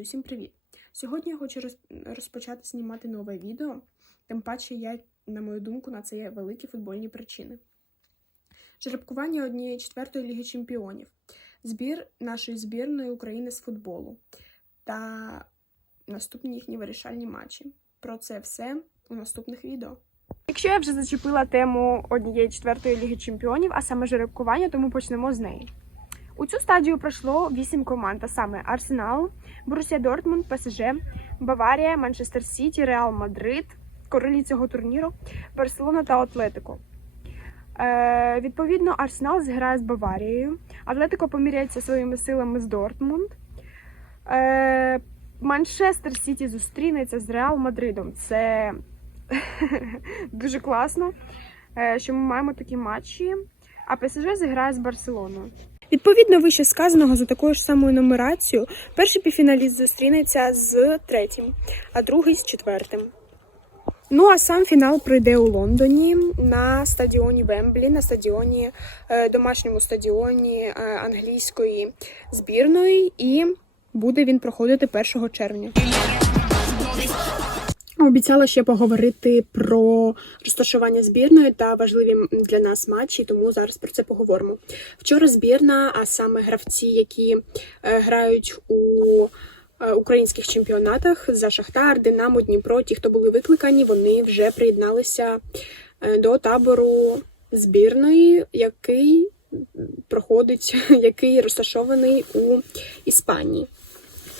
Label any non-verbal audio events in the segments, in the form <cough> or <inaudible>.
Друзі, усім привіт! Сьогодні я хочу роз- розпочати знімати нове відео, тим паче я, на мою думку, на це є великі футбольні причини. Жеребкування однієї четвертої ліги чемпіонів, збір нашої збірної України з футболу та наступні їхні вирішальні матчі. Про це все у наступних відео. Якщо я вже зачепила тему однієї четвертої ліги чемпіонів, а саме жеребкування, тому почнемо з неї. У цю стадію пройшло вісім команд, а саме Арсенал, Борусія Дортмунд, ПСЖ, Баварія, Манчестер Сіті, Реал Мадрид, королі цього турніру, Барселона та Атлетико. Е, відповідно, Арсенал зіграє з Баварією, Атлетико поміряється своїми силами з Дортмунд. Е, Манчестер Сіті зустрінеться з Реал Мадридом. Це <laughs> дуже класно, е, що ми маємо такі матчі. А ПСЖ зіграє з Барселоною. Відповідно вище сказаного за такою ж самою нумерацією, перший півфіналіст зустрінеться з третім, а другий з четвертим. Ну а сам фінал пройде у Лондоні на стадіоні Вемблі, на стадіоні, е, домашньому стадіоні е, англійської збірної, і буде він проходити 1 червня. Обіцяла ще поговорити про розташування збірної та важливі для нас матчі, тому зараз про це поговоримо. Вчора збірна, а саме гравці, які е, грають у е, українських чемпіонатах за Шахтар, Динамо, Дніпро, ті, хто були викликані, вони вже приєдналися е, до табору збірної, який проходить, <laughs> який розташований у Іспанії.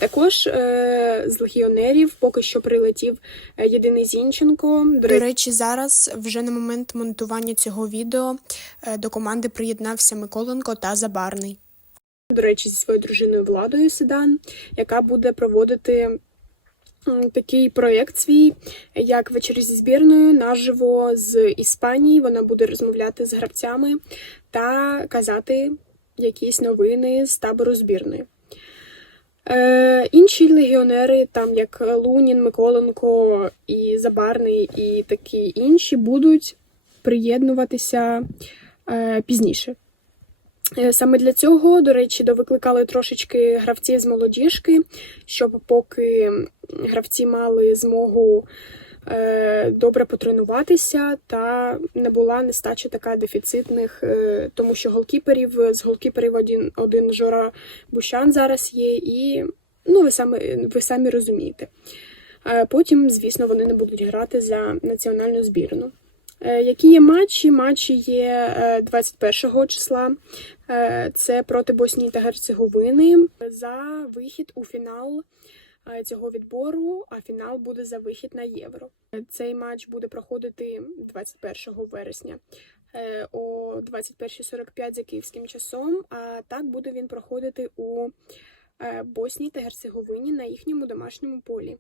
Також е, з легіонерів поки що прилетів е, єдиний Зінченко. До речі, зараз вже на момент монтування цього відео е, до команди приєднався Миколенко та Забарний. До речі, зі своєю дружиною Владою Седан, яка буде проводити такий проєкт свій, як вечір зі збірною наживо з Іспанії. Вона буде розмовляти з гравцями та казати якісь новини з табору збірної. Інші легіонери, там як Лунін, Миколенко і Забарний, і такі інші, будуть приєднуватися е, пізніше. Е, Саме для цього, до речі, довикликали трошечки гравців з молодіжки, щоб поки гравці мали змогу е, добре потренуватися, та не була нестача така дефіцитних, тому що голкіперів з голкіперів один, один Жора Бущан зараз є, і ну, ви самі, ви самі розумієте. Е, Потім, звісно, вони не будуть грати за національну збірну. Е, Які є матчі? Матчі є е, 21 числа. Е, Це проти Боснії та Герцеговини за вихід у фінал цього відбору, а фінал буде за вихід на євро. Цей матч буде проходити 21 вересня о 21.45 за київським часом. А так буде він проходити у Боснії та Герцеговині на їхньому домашньому полі.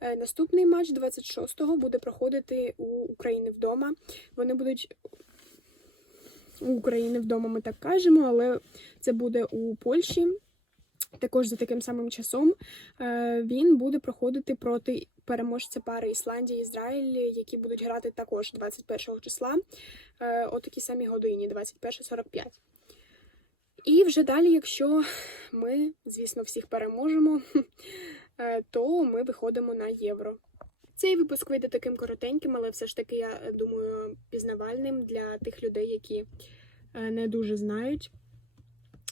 Е, Наступний матч 26-го буде проходити у України вдома. Вони будуть у України вдома, ми так кажемо, але це буде у Польщі. Також за таким самим часом Е, він буде проходити проти переможця пари Ісландія Ізраїль, які будуть грати також 21 числа е, о такій самій годині, 21.45. І вже далі, якщо ми, звісно, всіх переможемо, <laughs> е, то ми виходимо на євро. Цей випуск вийде таким коротеньким, але все ж таки, я думаю, пізнавальним для тих людей, які е, не дуже знають,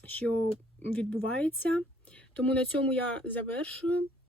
що відбувається. Тому на цьому я завершую.